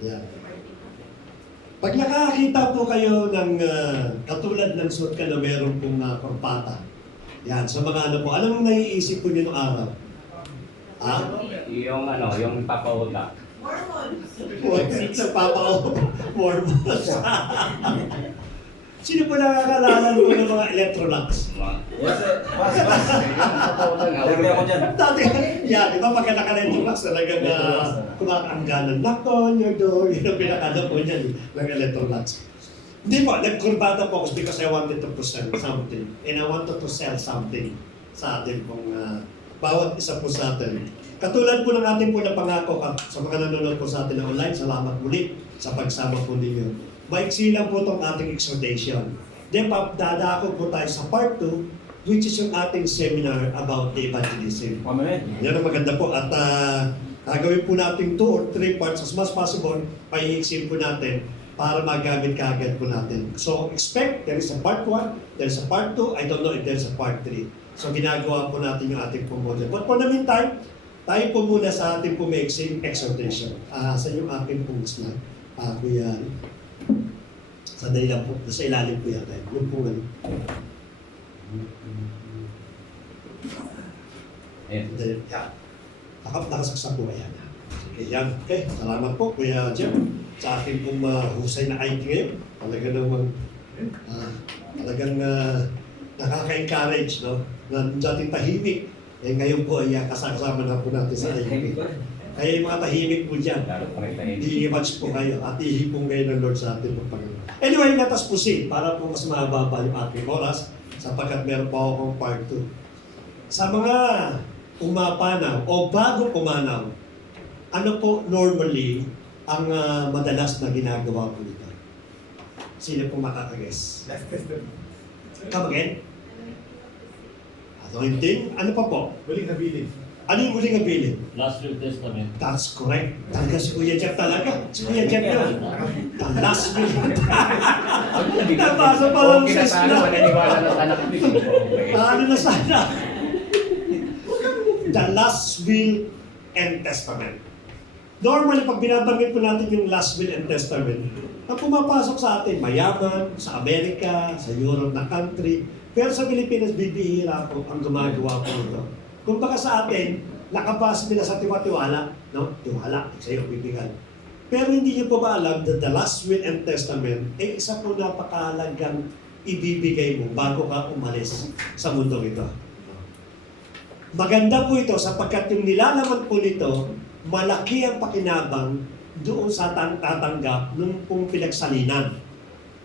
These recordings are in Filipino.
Yan. Pag nakakita po kayo ng katulad ng suot ka na meron pong korpata, yan, sa mga ano po, anong naiisip po niyo noong araw? Yung papauta. Mormons. Sino po nakakaalala mo ng mga Electrolux? Yes, Mas. Dati ako dyan. Dati, yan, di ba pagka naka-Electrolux, talagang kumakangganan. Knock on your door, yun ang pinakala po niyan, ng Electrolux. Hindi po, nagkurbata po ako because I wanted to present something. And I wanted to sell something sa atin pong bawat isa po sa atin. Katulad po ng ating po na pangako sa mga nanonood po sa atin na online, salamat muli sa pagsama po ninyo. Maiksi lang po itong ating exhortation. Then, dadako po tayo sa part 2, which is yung ating seminar about the evangelism. Amen. Yan ang maganda po. At gagawin po natin 2 or 3 parts as much possible, paiiksin po natin para magamit kaagad po natin. So, expect, there is a part 1, there is a part 2, I don't know if there is a part 3. So, ginagawa po natin yung ating po model. But for the meantime, tayo po muna sa ating po maiksing exhortation. Sa yung ating pong slide. Kuya, sandali lang po. Sa ilalim po yata. Yung po ano. Ayan. Nakasaksak po ayan. Okay, yan. Okay, salamat po Kuya Jeff sa ating pong husay na IT ngayon. Talaga naman, talagang nakaka-encourage, no? Na dating tahimik. Eh ngayon po ay kasama na po natin sa IT. Kaya yung mga tahimik po dyan, i-image po kayo at ihipong kayo ng Lord sa ating Panginoon. Anyway, let us proceed para po mas mababa yung ating oras sapagkat meron pa akong part 2. Sa mga umapanaw o bago pumanaw, ano po normally ang madalas na ginagawa po nito? Sino po makakaguess? Come again? Anointing? Ano pa po? Huling nabilin. Ano yung huling abilin? Last New Testament. That's correct. Talaga si Kuya Jeff talaga. Si Kuya Jeff yun. The last will. Nabasa pa lang sa isla. Mananiwala na sana kami. Ano na sana? The last will and testament. Normally, pag binabanggit po natin yung last will and testament, ang pumapasok sa atin, mayaman, sa Amerika, sa Europe na country, pero sa Pilipinas, bibihira po ang gumagawa po ito. Kung baka sa atin, nakapasa nila sa tiwala, no? Tiwala, sa'yo, bibigyan. Pero hindi niyo po ba alam that the last will and testament ay isa po napakahalagang ibibigay mo bago ka umalis sa mundo ito. Maganda po ito sapagkat yung nilalaman po nito, malaki ang pakinabang doon sa tatanggap ng pong pinagsalinan.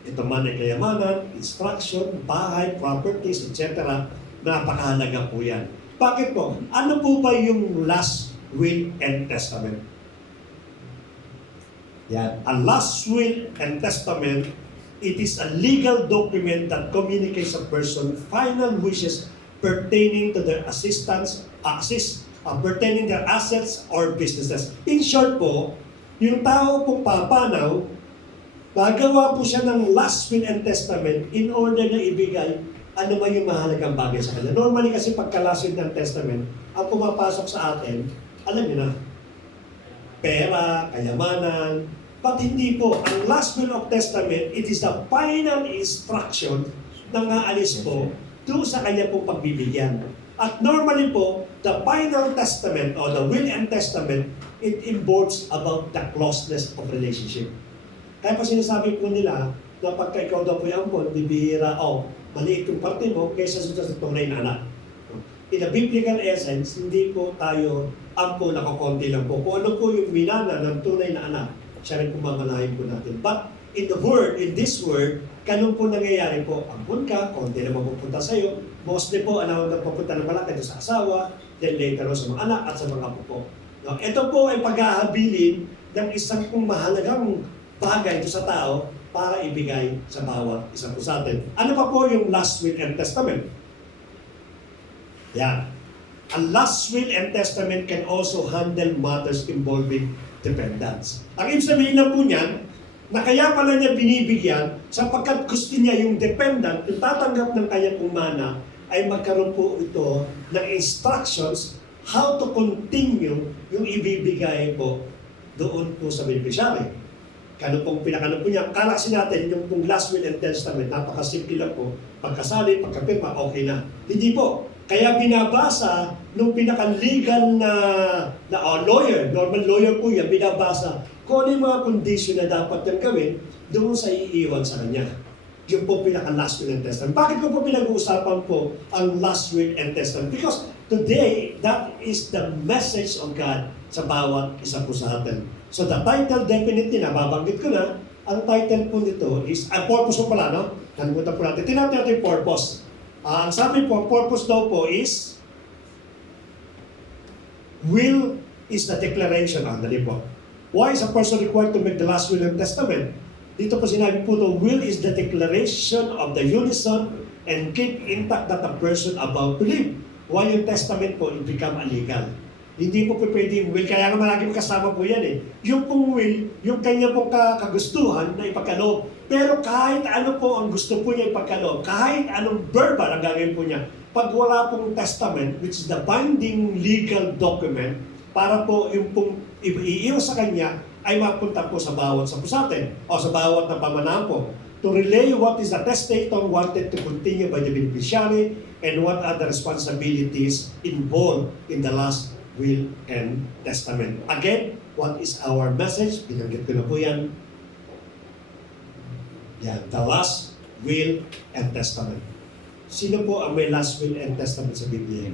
Ito man ay kayamanan, instruction, bahay, properties, etc. Napakahalaga po yan. Bakit po? Ano po ba yung last will and testament? Yan. A last will and testament, it is a legal document that communicates a person's final wishes pertaining to their pertaining their assets or businesses. In short po, yung tao pong papanaw, gagawa po siya ng last will and testament in order na ibigay ano ba yung mahalagang bagay sa kanya. Normally kasi pagka last will and testament, ang pumapasok sa atin, alam niyo na, pera, kayamanan, but hindi po. Ang last will of testament, it is the final instruction na aalis po doon sa kanya pong pagbibigyan. At normally po, the final testament or the will and testament, it involves about the closeness of relationship. Kaya pa sinasabi po nila na pagka ikaw daw po yung ampon, bibihira, maliit yung parte mo kaysa sa tunay na anak. In a biblical essence, hindi po tayo ampon, nakakonti lang po. Kung ano po yung minana ng tunay na anak, siya rin po mamalahin po natin. But in the word, in this word, ganun po nangyayari po. Ampon ka, konti na mapupunta sa'yo. Mostly po, ano ang papunta ng malaki sa asawa, then later on sa mga anak at sa mga apo po. No? Ito po ay paghahabilin ng isang kung mahalagang bagay ito sa tao para ibigay sa bawat isa po sa atin. Ano pa po yung last will and testament? Yan. A last will and testament can also handle matters involving dependence. Ang ibig sabihin lang po niyan, na kaya pala niya binibigyan sapagkat gusto niya yung dependent, yung tatanggap ng kanyang umana, ay magkaroon po ito ng instructions how to continue yung ibibigay po doon po sa beneficiary. Kano pong pinakano po niya. Kala kasi natin yung pong last will and testament, napakasimple lang po. Pagkasali, pagkapirma, okay na. Hindi po. Kaya binabasa nung pinaka-legal na lawyer, normal lawyer po yan, binabasa kung ano yung mga condition na dapat niyang gawin doon sa iiwan sa kanya. Yung po pinaka-last will and testament. Bakit ko po pinag-uusapan po ang last will and testament? Because today, that is the message of God sa bawat isa po sa atin. So the title definitely na, babanggit ko na, ang title po nito is, ang purpose po pala, no? Nalimutan po natin. Tinatawag natin yung purpose. Ang sabi po, purpose daw po is, will is the declaration. Dali po. Why is a person required to make the last will and testament? Dito po sinabi po ito, will is the declaration of the unison and keep intact that a person about to live. While yung testament po, it become illegal. Hindi po pwedeng will, kaya nga malagi kasama po yan eh. Yung pong will, yung kanya pong kagustuhan na ipagkaloob. Pero kahit ano po ang gusto po niya ipagkaloob, kahit anong verbal ang gagawin po niya, pag wala pong testament, which is the binding legal document, para po yung pong iiwas sa kanya, ay mapunta po sa bawat sa pusatin o sa bawat na pamanahan po to relay what is the testator wanted to continue by the beneficiary and what are the responsibilities involved in the last will and testament. Again, what is our message? Binanggit ko na po yan. Yan, the last will and testament. Sino po ang may last will and testament sa Biblia?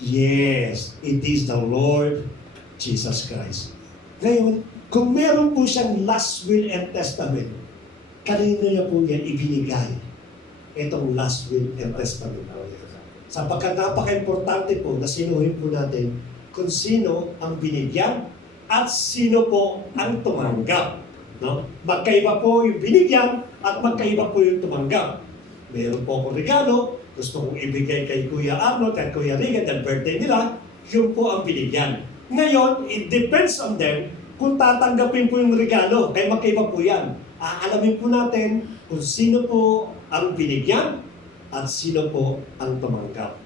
Yes, it is the Lord Jesus Christ. Ngayon, kung meron po siyang last will and testament, kanino niya po yan ibinigay? Itong last will and testament. Sapagkat napaka-importante po na sinuhin po natin kung sino ang binigyan at sino po ang tumanggap. No? Magkaiba po yung binigyan at magkaiba po yung tumanggap. Meron po akong regalo, gusto kong ibigay kay Kuya Arnold at Kuya Regan dahil birthday nila, yun po ang binigyan. Ngayon, it depends on them kung tatanggapin po yung regalo. Kaya magkaiba po yan. Aalamin po natin kung sino po ang binigyan at sino po ang tumanggap.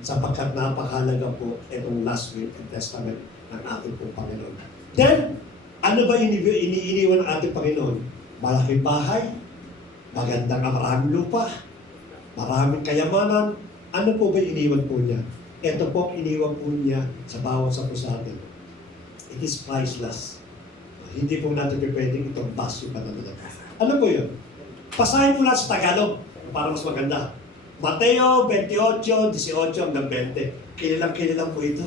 Sapagkat napakahalaga po itong last will and testament ng ating pong Panginoon. Then, ano ba iniiwan ng ating Panginoon? Malaking bahay, magandang maraming lupa, maraming kayamanan. Ano po ba iniwan po niya? Ito po iniwan po niya sa bawat sa po sa atin. It is priceless. Hindi po natin pwedeng itong bus yung pananalag. Ano po yun? Pasahin po natin sa Tagalog para mas maganda. Mateo 28, 18 hanggang 20. Kilalang po ito.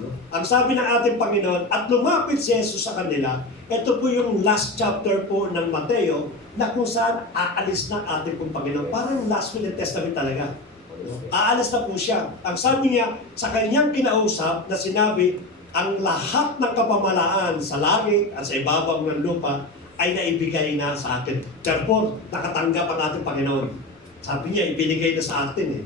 No? Ang sabi ng ating Panginoon, at lumapit si Jesus sa kanila, ito po yung last chapter po ng Mateo na kung saan aalis na ating pong Panginoon. Parang last will and testament talaga. No? Aalis na po siya. Ang sabi niya, sa kanyang kinausap na sinabi, ang lahat ng kapamalaan sa langit at sa ibabaw ng lupa ay naibigay na sa atin. Therefore, nakatanggap ang ating Panginoon. Sabi niya, ibinigay na sa atin eh.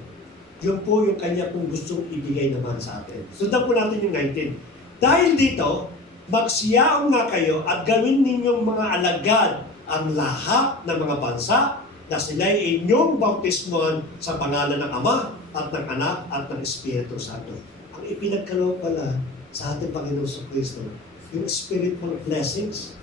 Yun po yung kanya pong gustong ibigay naman sa atin. Sundan po natin yung 19. Dahil dito, magsiyaong nga kayo at gawin ninyong mga alagad ang lahat ng mga bansa na sila'y inyong bautismuhan sa pangalan ng Ama at ng Anak at ng Espiritu Santo. Ang ipinagkaloob pala sa ating Panginoon sa Kristo, yung spiritual blessings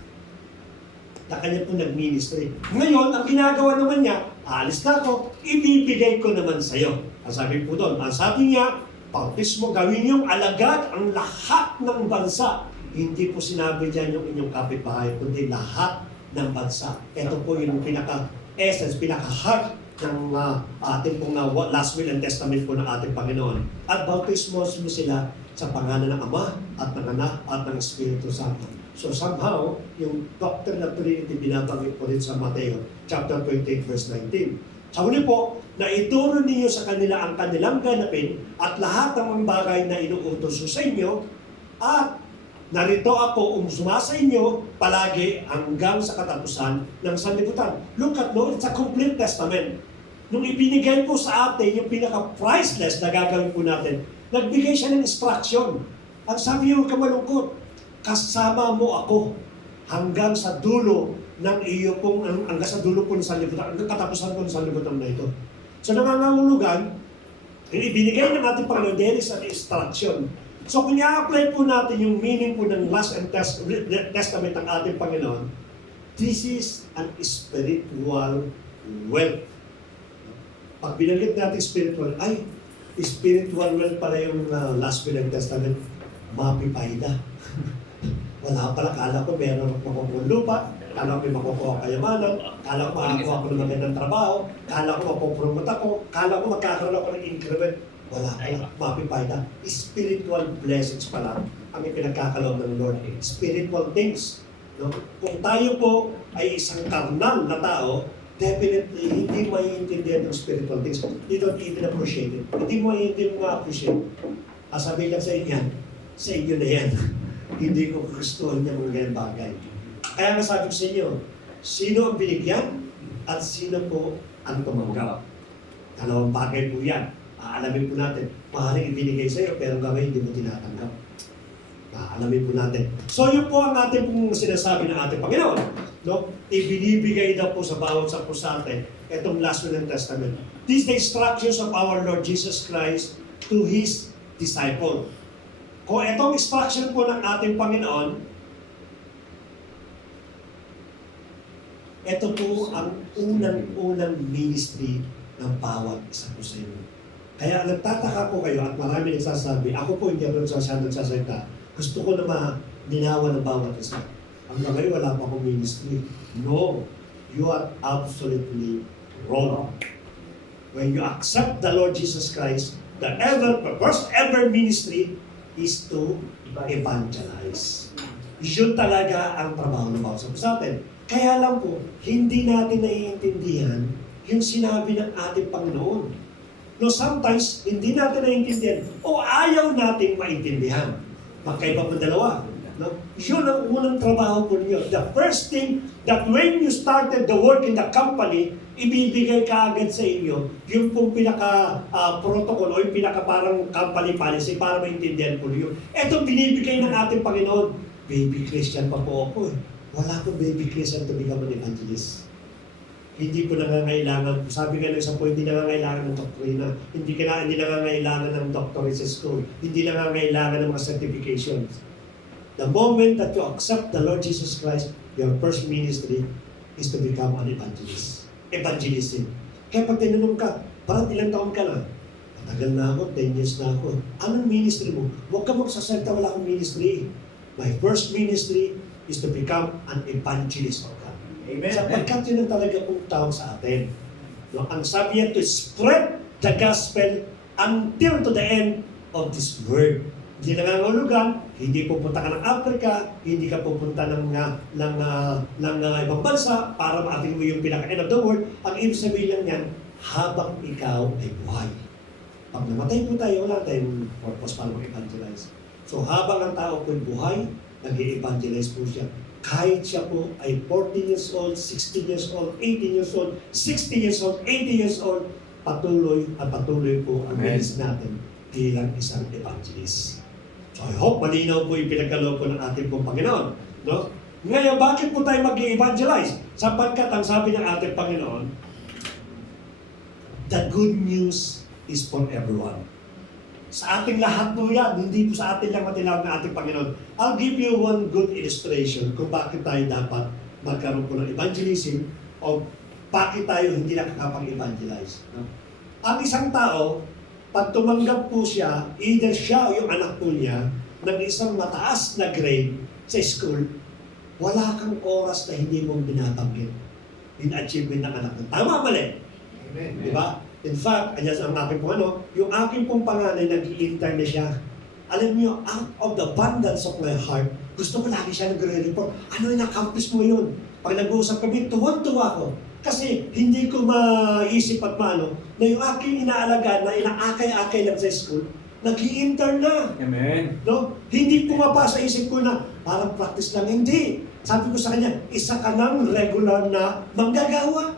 na kanya po nag-ministry. Ngayon, ang ginagawa naman niya, aalis na ako, ibibigay ko naman sa iyo. Ang sabi po doon, ang sabi niya, bautismo, gawin yung alagad ang lahat ng bansa. Hindi po sinabi dyan yung inyong kapitbahay, kundi lahat ng bansa. Ito po yung pinaka-essence, pinaka-heart ng ating pong last will and testament po ng ating Panginoon. At bautismo sila sa pangalan ng Ama at ng Anak at ng Espiritu Santo. So somehow, yung doctrine of Trinity binabanggit po rin sa Mateo chapter 28 verse 19. Sa huli po, na ituro ninyo sa kanila ang kanilang ganapin at lahat ng mga bagay na inuutos ko sa inyo at narito ako sumasa inyo palagi hanggang sa katapusan ng sanlibutan. Look at no, it's a complete testament. Nung ibinigay po sa atin yung pinaka-priceless na gagawin po natin, nagbigay siya ng instruction. Ang sabi niyo, kamalungkot, kasama mo ako hanggang sa dulo ng iyo pong, hanggang sa dulo po ng sanlibutan, hanggang katapusan po ng sanlibutan na ito. So nangangahulugan, ibinigay ng ating Panginoon, there is an instruction. So kung i-apply po natin yung meaning po ng last and testament ng ating Panginoon, this is an spiritual wealth. Pag binanggit natin spiritual, ay, spiritual wealth pala yung last will and testament, mapipayda. Wala pala, kala ko meron akong makukuha lupa, kala ko may makukuha kayamanan, kala ko makakuha ako ng magandang trabaho, kala ko mapopromote ako, kala ko magkakaroon ako ng increment. Wala pala, mapipayda. Spiritual blessings pala ang ipinagkakaloob ng Lord. Spiritual things. No? Kung tayo po ay isang karnal na tao, definitely hindi mo maiintindihan ng spiritual things. You don't even appreciate it. Hindi mo ma-appreciate. Sabihin lang sa inyo, sa inyo na yan. Hindi ko gustuhan niya mga ganyan bagay. Kaya nga sabi ko sa inyo, sino ang binigyan at sino po ang tumanggap. Dalawang bagay po yan. Aalamin po natin, maaaring ibinigay sa iyo pero gawin hindi mo tinatanggap. Aalamin po natin. So yun po ang ating pong sinasabi ng ating Panginoon. No? Ibinibigay daw po sa bawat sa po sa atin itong last will and testament. These are the instructions of our Lord Jesus Christ to His disciple. Kung itong instruction po ng ating Panginoon, ito po ang unang-unang ministry ng bawat isa po sa inyo. Kaya nagtataka po kayo at marami nagsasabi, ako po hindi ako nagsasalita, gusto ko na malinawan ng bawat isa. Hanggang ngayon wala pa akong ministry. No, you are absolutely wrong. When you accept the Lord Jesus Christ, the first ever ministry is to evangelize. Yun talaga ang trabaho ng bawat isa sa atin. Kaya lang po, hindi natin naiintindihan yung sinabi ng ating Panginoon. No, sometimes, hindi natin naiintindihan o ayaw nating maintindihan. Magkaiba po dalawa. No? Yun ang unang trabaho po niyo. The first thing that when you started the work in the company, ibibigay ka agad sa inyo yung pong pinaka-protocol o yung pinaka-parang company policy para maintindihan po niyo. Ito binibigay ng ating Panginoon. Baby Christian pa po ako eh. Wala akong baby Christian to become an evangelist. Hindi po nangangailangan, sabi nga ng isang po, hindi nangangailangan ng doktrina, hindi nangangailangan ng doctorate sa school, hindi nangangailangan ng mga certifications. The moment that you accept the Lord Jesus Christ, your first ministry is to become an evangelist. Evangelism. Kaya pag tinanong ka, parang ilang taon ka na? Matagal na ako, 10 years na ako. Anong ministry mo? Huwag ka magsasalita, wala akong ministry. My first ministry is to become an evangelist of God. Amen. Sapagkat yun ang talaga pong tawag sa atin. No? Ang sabi niya, to spread the gospel until to the end of this world. Hindi nangangulugan, hindi pupunta ka ng Africa, hindi ka pupunta ng ibang bansa para maating mo yung pinaka-end of the world. Ang ibig sabihin lang yan, habang ikaw ay buhay. Pag namatay po tayo, wala tayong purpose para mag-evangelize. So habang ang tao po'y buhay, nag-i-evangelize po siya. Kahit siya po ay 14 years old, 16 years old, 18 years old, 60 years old, 80 years old, patuloy po ang bilis natin bilang isang evangelist. So I hope malinaw po yung pinagkaloob po ng ating pong Panginoon. No? Ngayon, bakit po tayo mag-i-evangelize? Sapagkat ang sabi ng ating Panginoon, the good news is for everyone. Sa ating lahat po yan, hindi po sa atin lang matinawag ng ating Panginoon. I'll give you one good illustration kung bakit tayo dapat magkaroon po ng evangelism o bakit tayo hindi nakakapag-evangelize. No? Ang isang tao, pag tumanggap po siya, either siya o yung anak po niya, ng isang mataas na grade sa school, wala kang oras na hindi mong binabanggit in achievement ng anak mo. Tama, mali? Amen. Di ba? In fact, ayan ang aking pong yung aking pong panganay, nag-i-intern na siya. Alam niyo, out of the abundance of my heart, gusto ko lagi siya nagre-report. Ano yung accomplish mo yun? Pag nag-uusap kami, tuwang-tuwa ko. Kasi hindi ko maisip at na yung aking inaalagaan na inaakay-akay lang sa school, nag-i-intern na. Amen. No? Hindi pumapasa isip ko na parang practice lang. Hindi. Sabi ko sa kanya, isa ka ng regular na manggagawa.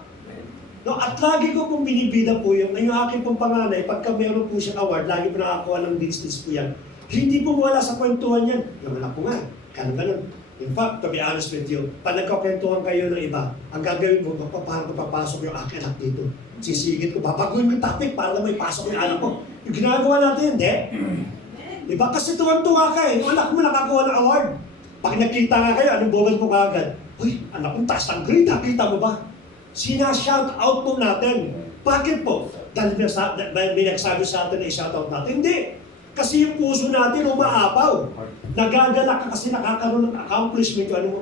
No, at lagi ko pong binibida po yung aking pong panganay, pagka mayroon po siyang award, lagi po nakakuha ng business po yan. Hindi po wala sa kwentuhan yan. Yung anak ko nga, ganun. In fact, to be honest with you, pag nagkakwentuhan kayo ng iba, ang gagawin mo, paano ko papasok yung aking anak dito? Sisigit ko, babaguhin mo yung topic para na may pasok yung anak ko. Yung ginagawa natin, hindi. Diba? Kasi tuwang-tuwa ka eh. Yung anak mo nakakuha ng award. Pag nakita nga kayo, anong bobas mo kagad? Uy, anak kong taas ng grade, nakita mo ba? Sina-shout out po natin. Bakit po? Dahil may nagsabi sa atin na i-shout out natin. Hindi. Kasi yung puso natin umaapaw. Nagagala ka kasi nakakaroon ng accomplishment. Ano mo?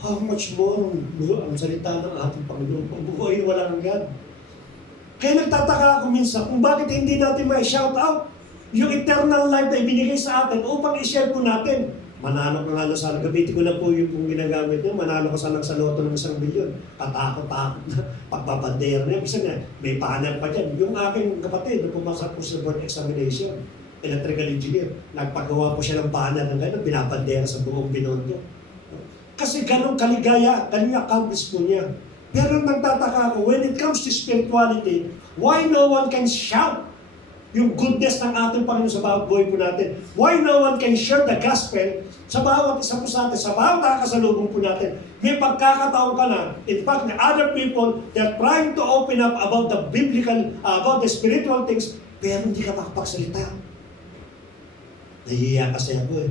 How much more ang salita ng ating Panginoon? Kung buhay wala hanggan. Kaya nagtataka ako minsan kung bakit hindi natin may shout out yung eternal life na ibinigay sa atin upang i-share po natin. Manalo ka nga lang sana. Gamitin ko na po yung kung ginagamit nyo. Manalo ka sana sa loto ng 1 bilyon. Patakot-takot na. Pagbabandera na. Bisa nga, may panel pa dyan. Yung aking kapatid na pumasok po sa board examination, electrical engineer, nagpagawa po siya ng banner ng gano'n, binabandera sa buong Binondo. Kasi ganong kaligaya, ganong accomplish po niya. Pero nagtataka ako, when it comes to spirituality, why no one can shout yung goodness ng ating Panginoon sa bawat buhay po natin? Why no one can share the gospel sa bawat isa po sa atin, sa bawat nakakasalubong po natin? May pagkakataon ka na, in fact, the other people, they're trying to open up about the biblical, about the spiritual things, pero hindi ka makapagsalita. Nahihiya kasi ako eh.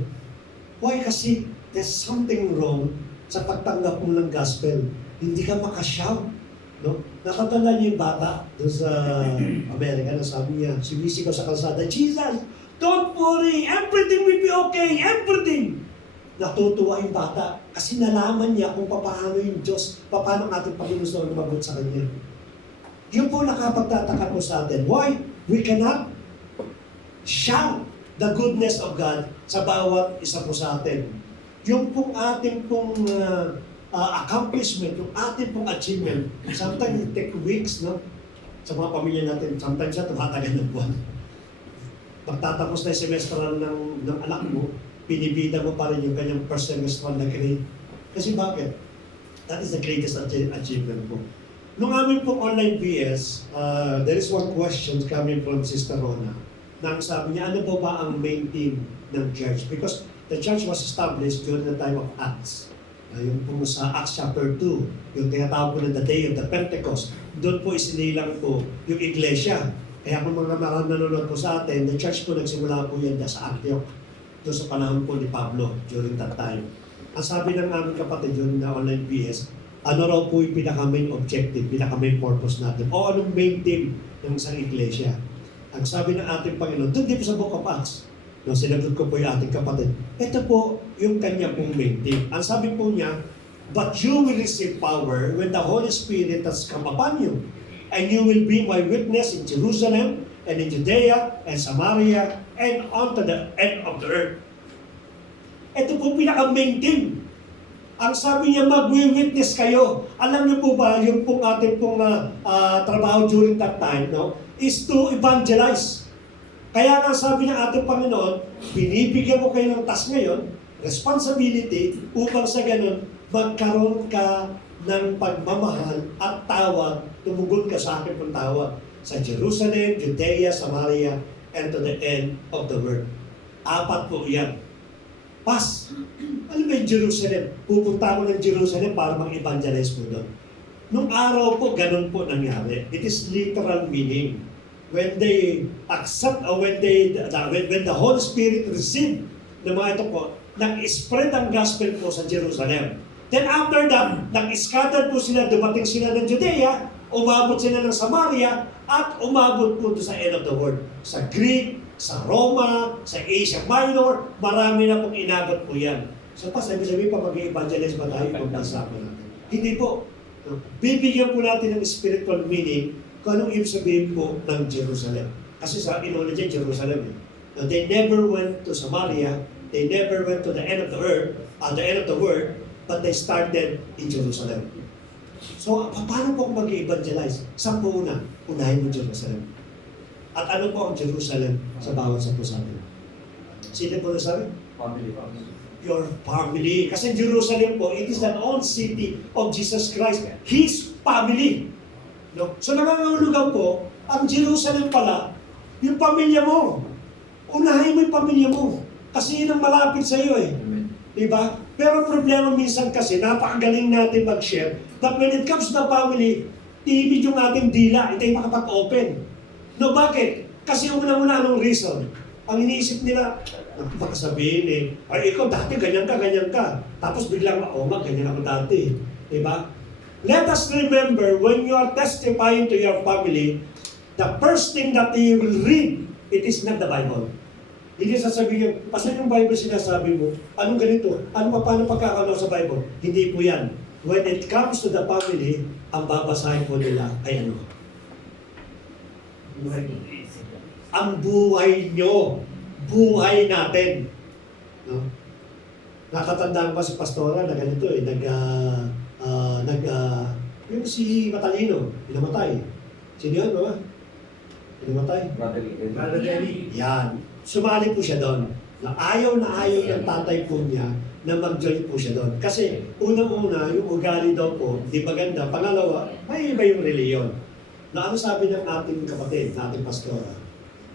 Why? Kasi there's something wrong sa pagtanggap mo ng gospel. Hindi ka makashout. No? Nakatanda niyo yung bata doon sa Amerika na sabi niya, sumisigaw sa kalsada, Jesus, don't worry, everything will be okay, everything. Natutuwa yung bata kasi nalaman niya kung paano yung Diyos, paano ang ating Panginoon lumagot sa kanya. Yun po nakapagtataka po sa atin. Why? We cannot shout the goodness of God sa bawat isa po sa atin. Yung pong ating pong accomplishment, yung ating pong achievement, sometimes it take weeks, no? Sa mga pamilya natin, sometimes siya tumatagal ng buwan. Pagtatapos na yung semestral ng anak mo, pinibida mo pa rin yung kanyang first semestral na grade. Kasi bakit? That is the greatest achievement po. Nung amin pong online BS, there is one question coming from Sister Rona. Na ang sabi niya, ano po ba ang main theme ng church? Because the church was established during the time of Acts. Yung po sa Acts chapter 2, yung tinatawag po na the day of the Pentecost, doon po isinilang po yung iglesia. Kaya kung mga nanonood po sa atin, the church po nagsimula po yan sa Antioch, doon sa panahon po ni Pablo during that time. Ang sabi ng aming kapatid yun na online BS, ano raw po yung pinaka-main objective, pinaka-main purpose natin, o anong main theme ng isang iglesia. Ang sabi ng ating Panginoon, doon din po sa Book of Acts, nung sinagot ko po yung ating kapatid, ito po yung kanya pong main theme. Ang sabi po niya, but you will receive power when the Holy Spirit has come upon you, and you will be my witness in Jerusalem, and in Judea, and Samaria, and unto the end of the earth. Ito po pinaka-main theme. Ang sabi niya, mag-witness kayo. Alam niyo po ba, yung pong ating pong trabaho during that time, no, is to evangelize. Kaya nga sabi ng ating Panginoon, binibigyan ko kayo ng task ngayon, responsibility, upang sa ganun, magkaroon ka ng pagmamahal at tawag, tumugod ka sa akin pong tawag sa Jerusalem, Judea, Samaria, and to the end of the world. 4 po yan. Pas, alam mo yung Jerusalem? Pupunta ako ng Jerusalem para mag-evangelize po doon. Nung araw po, ganun po nangyari. It is literal meaning. When they accept, or when the Holy Spirit received ng mga ito po, nag-spread ang gospel po sa Jerusalem. Then after that, nag-scatter po sila, dumating sila ng Judea, umabot sila ng Samaria, at umabot po sa end of the world. Sa Greek, sa Roma, sa Asia Minor, marami na pong inabot po yan. So pa, sabi-sabi pa mag-evangelize ba tayo kung nasama natin? Hindi po. Bibigyan po natin ng spiritual meaning kung anong ibig sabihin po ng Jerusalem. Kasi sa inuna dyan, Jerusalem. Now, they never went to Samaria, they never went to the end of the earth, at the end of the world, but they started in Jerusalem. So, paano po kung mag-evangelize? Saan po una? Unahin mo Jerusalem. At ano po ang Jerusalem sa bawat sa po sa atin? Sino po nasabi? Family. Your family. Kasi Jerusalem po, it is the own city of Jesus Christ. His family. No? So nangangahulugan po, ang Jerusalem pala, yung pamilya mo. Unahin mo yung pamilya mo. Kasi yun ang malapit sa iyo eh. Diba? Pero problema minsan kasi, napakagaling natin mag-share, but when it comes to the family, timid yung ating dila, hindi makapag-open. No, bakit? Kasi unang-una anong reason? Ang iniisip nila, Baka sabihin ay ikaw dati ganyan ka. Tapos biglang, nga, ganyan ako dati. Diba? Let us remember, when you are testifying to your family, the first thing that you will read, it is not the Bible. Hindi sasabihin, pasan yung Bible sinasabi mo? Anong ganito? Paano pagkakalaw sa Bible? Hindi po yan. When it comes to the family, ang babasahin po nila ay ano? Ang buhay nyo. Buhay natin. No? Nakatandaan pa si Pastora na ganito yung si Matalino, pinamatay. Sino yun, no? Pinamatay? Brother Eli. Yan. Sumali po siya doon. Na ayaw ng tatay po niya na mag-join po siya doon. Kasi unang-una, yung ugali daw po, di maganda. Pangalawa, may iba yung reliyon. Na ano sabi ng ating kapatid, ng ating pastora?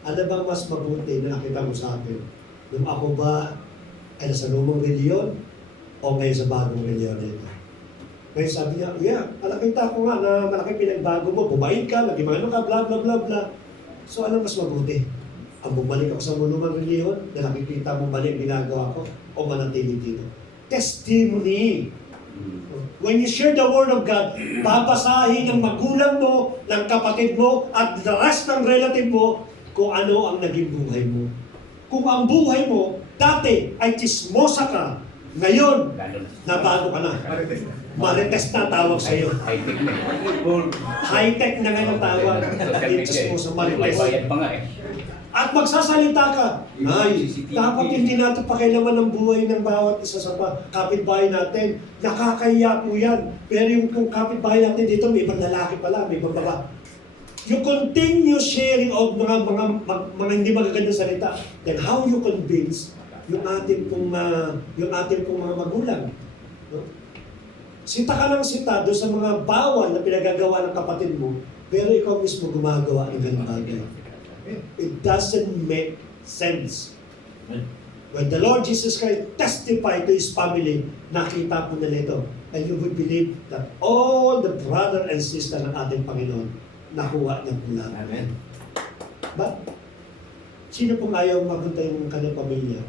Ano bang mas mabuti na nakita mo sa akin? Nung ako ba ay nasa lumang reliyon o ngayon sa bagong reliyon na ito? Ngayon sabi niya, nakita ko nga na malaking pinagbago mo, bumait ka, naging ano ka, bla bla bla bla. So ano mas mabuti? Ang bumalik ako sa lumang reliyon na nakikita mo mali ang ginagawa ko o manatili dito? Testimony. When you share the Word of God, babasahin ng magulang mo, ng kapatid mo, at the rest ng relative mo kung ano ang naging buhay mo. Kung ang buhay mo, dati ay chismosa ka, ngayon, nabago ka na. Marites na tawag sa iyo. High-tech na. High-tech na ngayon ang tawag. Hindi chismosa, May marites. bayad pa nga At magsasalita ka, ay, dapat hindi natin pakialaman ng buhay ng bawat isa sa kapitbahay natin. Nakakahiya po yan. Pero yung kung kapitbahay natin dito, may ibang lalaki pala, may ibang baba. You continue sharing of mga hindi magagandang salita. Then how you convince yung ating pong mga magulang? No? Sita ka ng sita doon sa mga bawal na pinagagawa ng kapatid mo, pero ikaw mismo gumagawa ng ganung bagay. It doesn't make sense. When the Lord Jesus Christ testified to His family, nakita po nila ito. And you would believe that all the brother and sister ng ating Panginoon nakuha ng pula. Amen. But, sino pong ayaw mapunta yung kanyang pamilya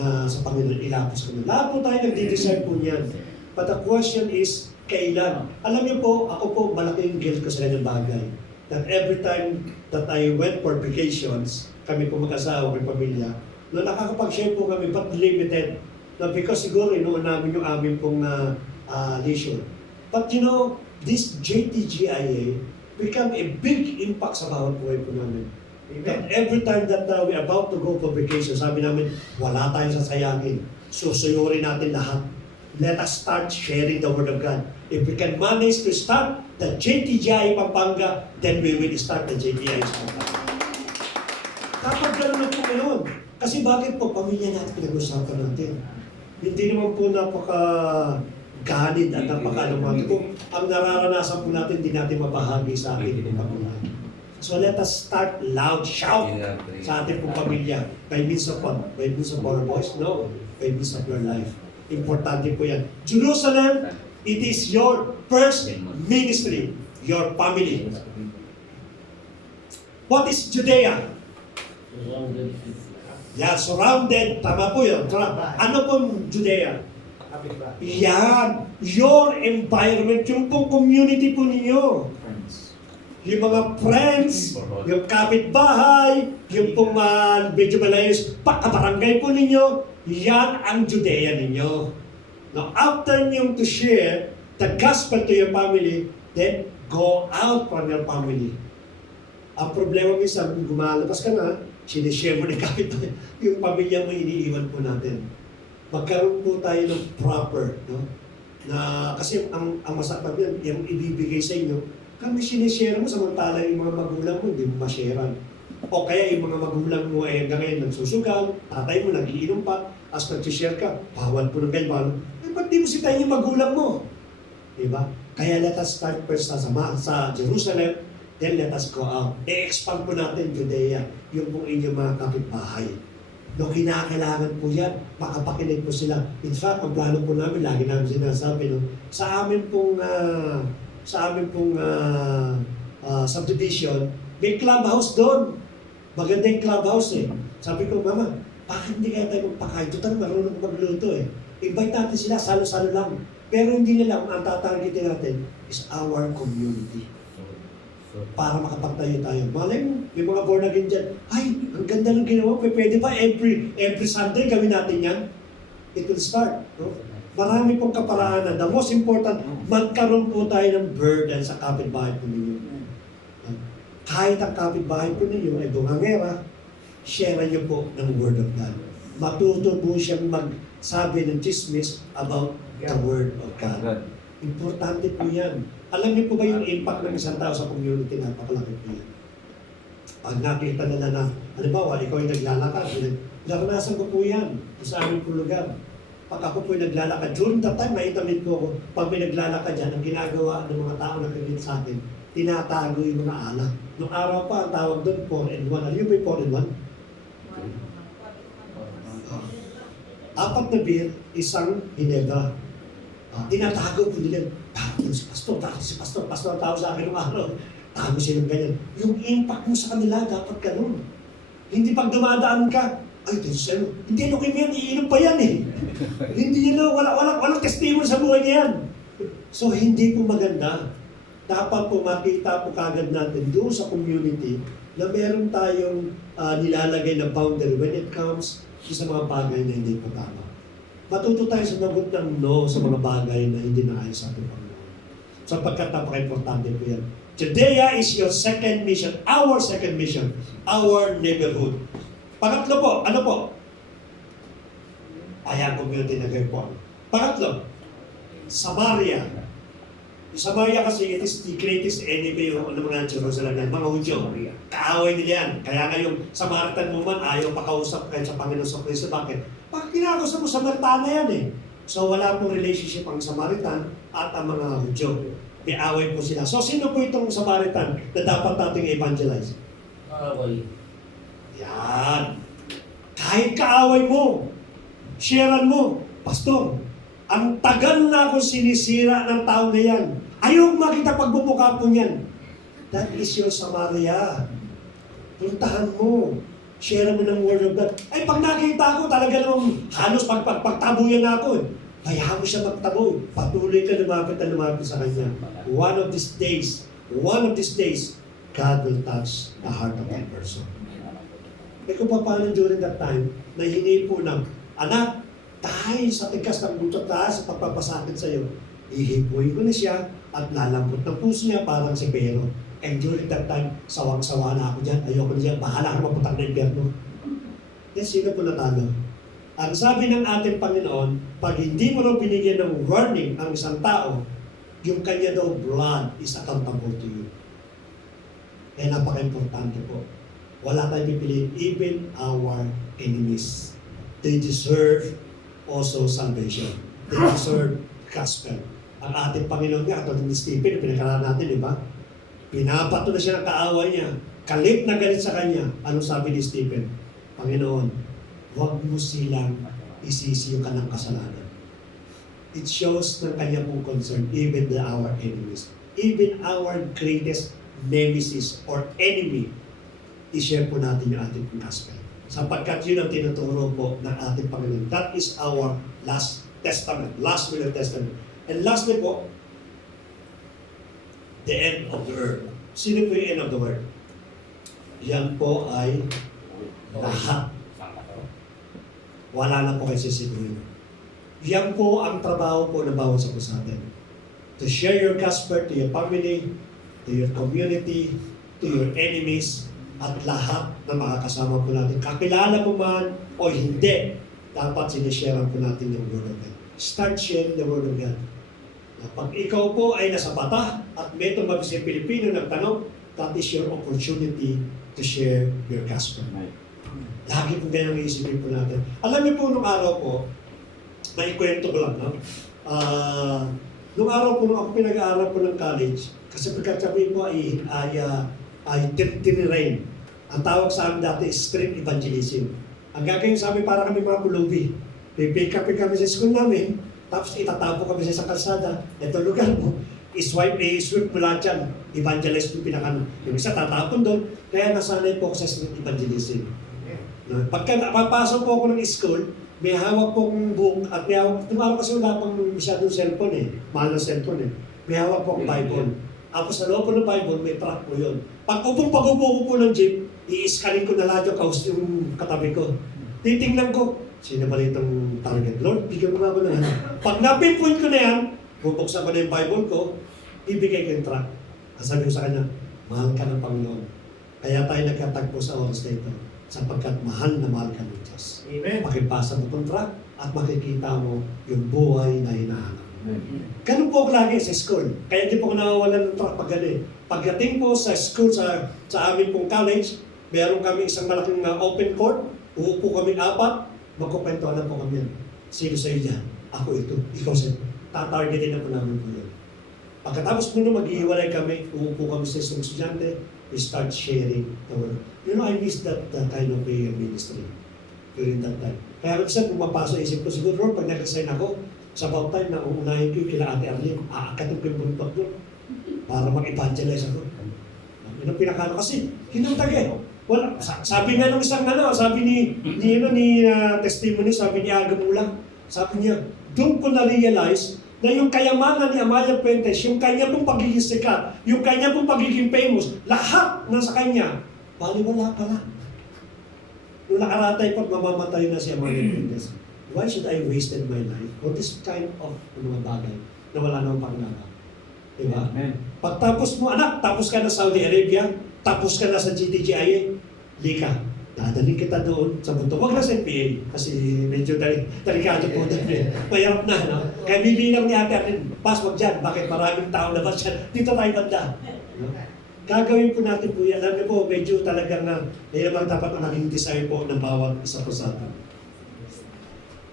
na sa Panginoon, ilapos ko na. Lahat po tayo nagdi-deserve po niyan. But the question is, kailan? Alam niyo po, ako po, malaking guilt ko sa kanyang bagay. That every time that I went for vacations, kami po mag-asawa, may pamilya, no, nakakapag-share po kami, but limited. No, because siguro inuun namin yung amin pong leisure. But you know, this JTGIA become a big impact sa bawat buhay po namin. That every time that we are about to go for vacation, sabi namin, wala tayong sasayangin. Susuyurin natin lahat. Let us start sharing the Word of God. If we can manage to start the JTGI Pampanga, then we will start the JTGI Pampanga. Dapat gano'n na po ngayon. Kasi bakit po pamilya natin pinag-usapan natin? Hindi naman po napaka-ganid at napaka-alumat. Kung ang nararanasan po natin, hindi natin mabahagi sa ating pamilya. So let us start loud, shout sa ating pong pamilya. By means of what? By means of our voice? No. By means of your life. Importante po yan. Jerusalem, it is your first ministry, your family. What is Judea? Yeah, surrounded. Tama po yun. Ano pong Judea? Yan. Your environment, yung pong community po ninyo. Yung mga friends, yung kapitbahay, yung pong medyo malayos, pagkabarangay po ninyo, yan ang Judea ninyo. Now, after nyo to share the gospel to your family, then go out from your family. Ang problema minsan, gumalabas ka na, sinishare mo ni kapitbahay, yung pamilya mo iniiwan po natin. Magkaroon po tayo ng proper, no? Na, kasi ang masakit yan, yung ibibigay sa inyo, kami sinishare mo, samantala yung mga magulang mo, hindi mo ma-sharean. O kaya yung mga magulang mo ay hanggang ngayon nagsusugal, tatay mo nagiinom pa, as nag-share ka, bawal po ng ganyan. Eh, ba't di mo sitayin yung magulang mo? Diba? Kaya let us start first sa Jerusalem, then let us go out. I-expand po natin Judea, yung pong inyong mga kapitbahay. No, kinakailangan po yan, makapakinig po sila. In fact, ang plano po namin, lagi namin sinasabi, no, sa amin pong subdivision, may clubhouse doon. Maganda yung clubhouse eh. Sabi ko, Mama, Bakit hindi kaya tayo magpakain? Total, marunong magluto eh. Invite natin sila, salo-salo lang. Pero hindi nila, ang tatargetin natin is our community. Para makapagtayo tayo. Malay mo, may mga born again dyan. Ay, ang ganda ng ginawa. Pwede ba every Sunday gawin natin yan? It will start. No? Marami pong kaparaanan. The most important, magkaroon po tayo ng burden sa kapitbahay po ninyo. Kahit ang kapitbahay po ninyo ay bungangera, share niyo po ng Word of God. Matuto po siyang magsabi ng chismis about the Word of God. Importante po yan. Alam niyo po ba yung impact ng isang tao sa community? Napakalaki po yan. Pag nakita nila na, halimbawa, ikaw yung naglalakad, naranasan ko po yan sa aming po lugar. Pag ako po yung naglalakad, during that time, naitamid ko ako, pag may naglalakad yan, ang ginagawa ng mga tao na kagit sa akin, tinatago yung mga alak. Noong araw pa, ang tawag doon, 4 and 1. Ano yung may 4 and 1? 4 na beer, isang hinega. Tinatago po nila. Bakit si pastor ang tawag sa akin ng araw. Tago siya ng ganyan. Yung impact mo sa kanila, dapat ganun. Hindi pag dumadaan ka, ay, hindi ano kayo yan, iinom pa yan eh. Hindi yan, walang testimony sa buhay niya yan. So, hindi po maganda. Dapat po makita po kagad natin doon sa community na meron tayong nilalagay na boundary when it comes sa mga bagay na hindi po tama. Matuto tayo sumagot ng no sa mga bagay na hindi naayos sa ating Panginoon. Sapagkat napaka-importante po yan. Judea is your second mission, our neighborhood. Pangatlo po, ano po? Ayan, community na kayo po. Pangatlo, Samaria. Samaria kasi it is the greatest enemy yung mga Jerusalem yan, mga Hudyo. Kaaway nila yan. Kaya nga yung Samaritan movement ayaw pakausap kahit sa Panginoon sa Kristo. Bakit? Bakit kinakausap mo Samaritana yan eh? So wala pong relationship ang Samaritan at ang mga Hudyo. May away po sila. So sino po itong Samaritan na dapat nating evangelize? Kaaway. Yan. Kahit kaaway mo, sharean mo, Pastor, ang tagal na akong sinisira ng tao na yan. Ayaw makita pagbumuka po niyan. That is your Samaria. Puntahan mo. Share mo ng Word of God. Ay, pag nakita ko, talaga namang halos pagtabuyan na ako. Hayaan mo siya magtaboy. Patuloy ka lumapit sa Kanya. One of these days, God will touch the heart of that person. Eh kung paano during that time, nahingi po ng, anak, dahil sa tigas ng butot tayo sa pagpapasakit sa iyo, ihipoy ko na siya at lalambot ng puso niya parang si Pero. And during that time, sawang-sawa na ako dyan. Ayoko na dyan. Bahala ka maputang na impyerno. Then sino po natalo? Ang sabi ng ating Panginoon, pag hindi mo raw binigyan ng warning ang isang tao, yung kanya daw blood is accountable to you. Kaya napaka-importante po. Wala tayong pipiliin, even our enemies. They deserve also salvation. They deserve gospel. Ang ating Panginoon nga, katulad ni Stephen, pinakalaan natin, di ba? Pinapato na siya ng kaaway niya. Galit na galit sa kanya. Ano sabi ni Stephen? Panginoon, huwag mo silang isisi yung kanyang kasalanan. It shows ng kanya pong concern, even our enemies. Even our greatest nemesis or enemy, i-share po natin yung ating gospel. Sapagkat yun ang tinuturo po ng ating Panginoon. That is our last testament, last will of testament. And lastly po, the end of the earth. Sino po yung end of the world? Yan po ay lahat. Wala na po kayo sisigurin. Yan po ang trabaho po na bawat sa atin. To share your gospel to your family, to your community, to your enemies, at lahat na makakasama po natin. Kakilala mo man o hindi, dapat sinishare po natin yung Word of God. Start sharing the Word of God. Pag ikaw po ay nasa bata at may tumabis sa Pilipino nagtanong, that is your opportunity to share your gospel. Lagi po ganyan ang isipin po natin. Alam niyo po, nung araw po, may kwento ko lang, no? Nung araw po, nung ako pinag-aaral po ng college, kasi pagkatsabi po ay tinirain. Ang tawag sa amin dati is street evangelism. Ang gagawin sa amin, para kami mga pulubi. Pipick up kami sa school namin, tapos itatapo kami sa kalsada. Ito lugar mo, sweep mo lahat yan. Evangelize mo pinakano. Yung isa tatapon doon, kaya nasanay po ako sa street evangelism. No? Pagka napapasok po ako ng school, may hawak pong book at may hawak, tumawag kasi wala pang masyadong cellphone eh. Mahal na cellphone eh. May hawak po akong Bible. Tapos sa loob po ng Bible, may track po yun. Pag pag-upo ko po ng jeep, i-scanning ko na lahat yung katabi ko. Titingnan ko, sino ba itong target? Lord, bigyan mo nga ba na yan? Pag napinpoint ko na yan, bubuksan ko na yung Bible ko, ibigay ko yung track. At sabi ko sa kanya, mahal ka ng Panginoon. Kaya tayo nagkatagpo sa oras na ito, sapagkat mahal na mahal ka ng Diyos. Amen. Pakipasa mo itong track at makikita mo yung buhay na hinahanap. Ganun po ako lagi sa school. Kaya di po ako nawawalan ng track pag gano'n. Pagdating po sa school, sa amin pong college, meron kami isang malaking open court, uupo kami 4, magkukwentuhan na po kami yan. Sino sa'yo dyan? Ako ito. Ikaw sa'yo. Tatargetin na po namin po yun. Pagkatapos po maghihiwalay kami, uupo kami sa isang estudyante, we start sharing the word. You know, I miss that kind of prayer ministry during that time. Kaya minsan kung mapasok isip ko, siguro Lord, pag nag-resign ako, sa about time na uunahin ko yung kila Ate Arlene, aakatin ko yung buntot doon para mag-evangelize ako. Yun ang pinakano kasi, hinantag eh. Wala, sabi nga nung isang sabi ni testimony, sabi ni Aga Mula, sabi niya, doon ko na-realize na yung kayamanan ni Amaya Puentes, yung kanya pong pagiging sikat, yung kanya pong pagiging famous, lahat nasa kanya, baliwala pala. Nung nakaratay pag mamamatay na si Amaya Puentes, why should I wasted my life for this kind of mga bagay na wala namang panglaba? Diba? Amen. Pagtapos mo, anak, tapos ka na Saudi Arabia, tapos ka na sa GTGIA, lika, dadalhin kita doon sa bunto. Huwag na sa NPA, kasi medyo delikado po doon. Mayarap na, no? Kaya bibilang ni Ate Arlene, pas, wag dyan. Bakit maraming tao labas dyan? Dito tayo banda. No? Gagawin po natin po yan. Alam niyo po, medyo talagang hindi naman dapat ang naging design po ng bawat isa po sa atin.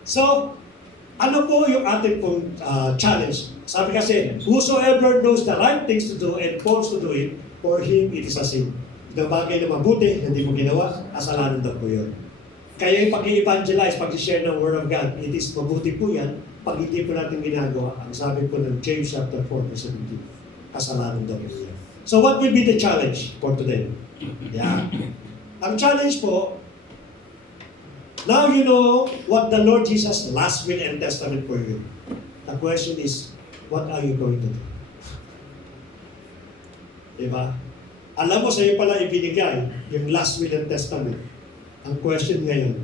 So, ano po yung ating pong challenge? Sabi kasi, whosoever knows the right things to do and fails to do it, for him it is a sin. Yung bagay na mabuti, hindi mo ginawa, kasalanan daw po yun. Kaya yung pag-i-evangelize, pag-i-share ng Word of God, it is mabuti po yan, pag hindi po natin ginagawa, ang sabi po ng James chapter 4, verse 17, kasalanan daw po yan. So what will be the challenge for today? Yeah. Ang challenge po, now you know what the Lord Jesus' last will and testament for you. The question is, what are you going to do? Diba? Alam mo, sa'yo pala ibinigay yung last will and testament. Ang question ngayon,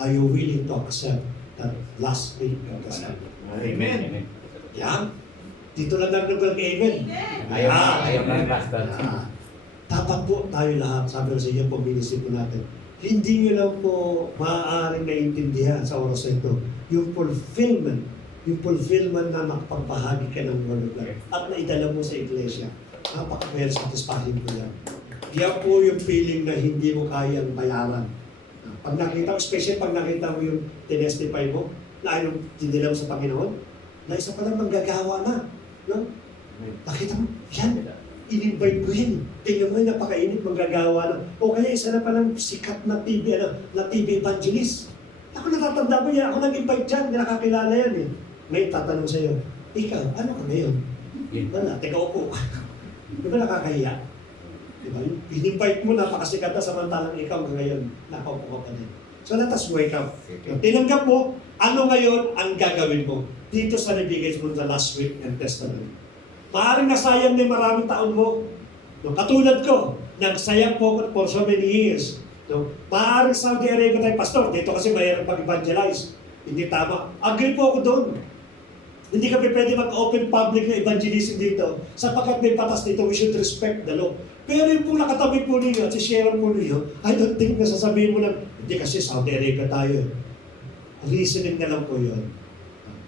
are you willing to accept that last will and testament? Amen. Yeah? Dito lang namin amen. Ayaw ng pastor. Dapat po tayo lahat, sabi ko sa inyo po, ministry po natin, hindi nyo lang po maaaring naiintindihan sa oras na ito yung fulfillment na makapagbahagi ka ng Word of God at naidala mo sa iglesia. Napaka-very satisfying po yan. Diyan po yung feeling na hindi mo kayang bayaran. Pag nakita mo, especially pag nakita mo yung tinestify mo, na yung dinila mo sa Panginoon, na isa pa lang manggagawa na. No? Nakita mo, yan, in-invite ko yan. Tingnan mo, napakainit, manggagawa na. O kaya isa na palang sikat na TV, na TV evangelist. Ako natatanda ko yan, ako nag-invite dyan, hindi nakakilala yan eh. Ngayon, tatanong sa'yo, ikaw, ano ka ngayon? Wala, teka upo. Di ba nakakahiya? Di ba? In-invite mo, napakasikat na samantalang ikaw ngayon, nakaupo ka pa din. So let us wake up. Tinanggap mo, ano ngayon ang gagawin mo? Dito sa nabigay mo sa last week and testament. Maaaring nasayang din maraming taon mo. No, katulad ko, nagsayang po ako for so many years. No, maaaring Saudi Arabia tayo, pastor, dito kasi mayroon pag-evangelize. Hindi tama. Agree po ako doon. Hindi kami pwede mag-open public na evangelism dito. Sapagkat may patas dito, we should respect the law. Pero yung po nakatabi po ninyo at si Sharon po ninyo, I don't think na sasabihin mo lang, hindi kasi Saudi Arabia tayo. Reasoning na lang po yun.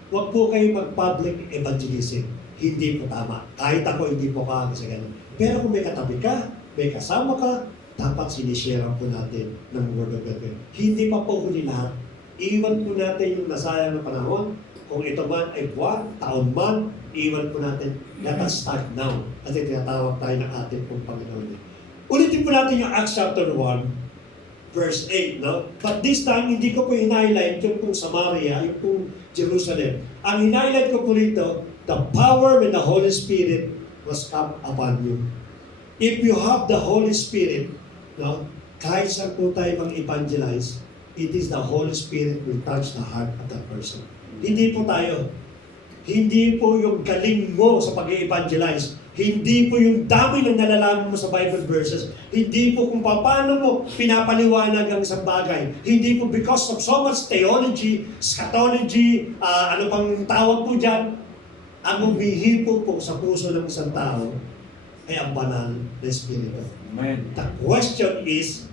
Huwag po kayo mag-public evangelism. Hindi po tama. Kahit ako, hindi po ka kasi ganun. Pero kung may katabi ka, may kasama ka, dapat sinishare po natin ng Word of God. Hindi pa po huli lahat. Iwan po natin yung nasayang na panahon. Kung ito man ay buwan, taon man, iwan po natin. Let us start now. Kasi tinatawag tayo ng ating pong Panginoon. Ulitin po natin yung Acts chapter 1, verse 8. No? But this time, hindi ko po in-highlight yung pong Samaria, yung pong Jerusalem. Ang in-highlight ko po rito, the power when the Holy Spirit was come upon you. If you have the Holy Spirit, no, kahit saan po tayo mag-evangelize, it is the Holy Spirit will touch the heart of that person. Hindi po tayo. Hindi po yung galing mo sa pag-evangelize. Hindi po yung dami ng nalalaman mo sa Bible verses. Hindi po kung paano mo pinapaliwanag ang isang bagay. Hindi po because of so much theology, scatology, ano pang tawag po dyan, ang humihipo po sa puso ng isang tao ay ang banal na Espiritu. Amen. The question is,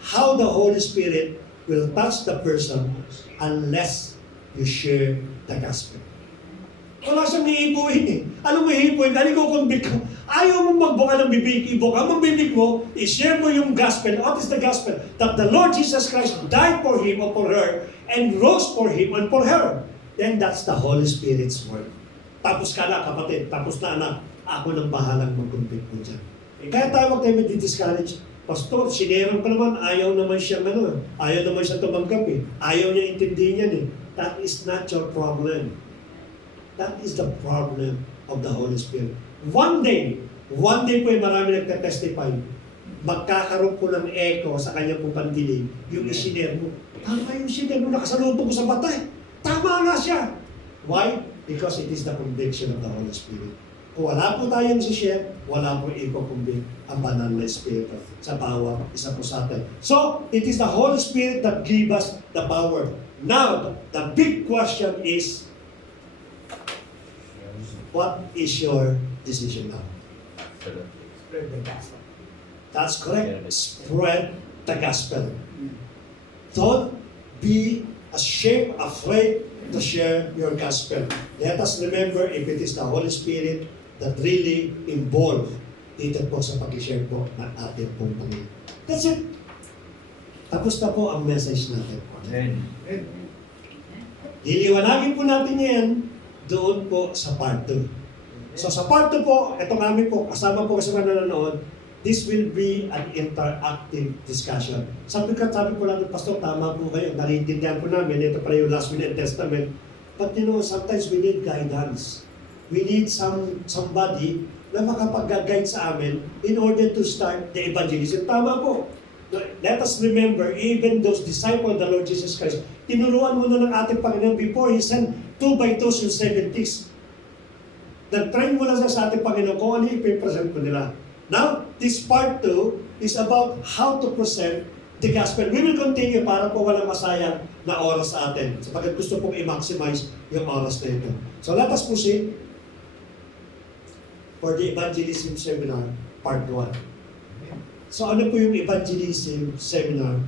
how the Holy Spirit will touch the person unless you share the gospel. Wala siyang iipuin eh. Anong iipuin? Ano kukumbik ko? Ayaw mo magbuka ng bibig, ibuka ang bibig mo, i-share mo yung gospel. What is the gospel? That the Lord Jesus Christ died for him or for her and rose for him and for her. Then that's the Holy Spirit's work. Tapos ka na, kapatid. Tapos na, anak. Ako nang bahalang magkumbik mo dyan. Kaya tayo huwag tayo mag-discourage. Pastor, sinerang pa naman, ayaw naman siya ayaw naman siya tumanggap eh. Ayaw niya intindihin yan eh. That is not your problem. That is the problem of the Holy Spirit. One day po yung marami nagtatestify, magkakaroon po ng echo sa kanyang pong pandinig, yung isinare mo. Tama yung isinare mo, nakasalubong ko sa mata eh. Tama nga siya. Why? Because it is the conviction of the Holy Spirit. Kung wala po tayong share, wala po iko-convict ang banal na Espiritu sa bawat isa po sa atin. So, it is the Holy Spirit that gives us the power. Now, the big question is, what is your decision now? Spread the gospel. That's correct. Spread the gospel. Don't be ashamed, afraid to share your gospel. Let us remember, if it is the Holy Spirit that really involved dito po sa pag-share po ng ating pong Panginoon. That's it. Tapos na po ang message natin. Amen. Liliwanagin po natin yan doon po sa part 2. So sa part 2 po, ito kami po, kasama po sa mga nanonood, this will be an interactive discussion. Sabi po natin, Pastor, tama po kayo, nariintindihan po namin, ito pa yung last will and testament. But you know, sometimes we need guidance. We need somebody na makapag-guide sa amin in order to start the evangelism. Tama po. Let us remember, even those disciples of the Lord Jesus Christ, tinuruan muna ng ating Panginoon before He sent 2 by 2 yung 70s. Nag-train muna siya sa ating Panginoon kung ano ipipresent mo nila. Now, this part 2 is about how to present the gospel. We will continue para po walang masayang na oras sa atin. Sapagkat gusto pong i-maximize yung oras na ito. So let us proceed for the evangelism seminar, part 1. So ano po yung evangelism seminar?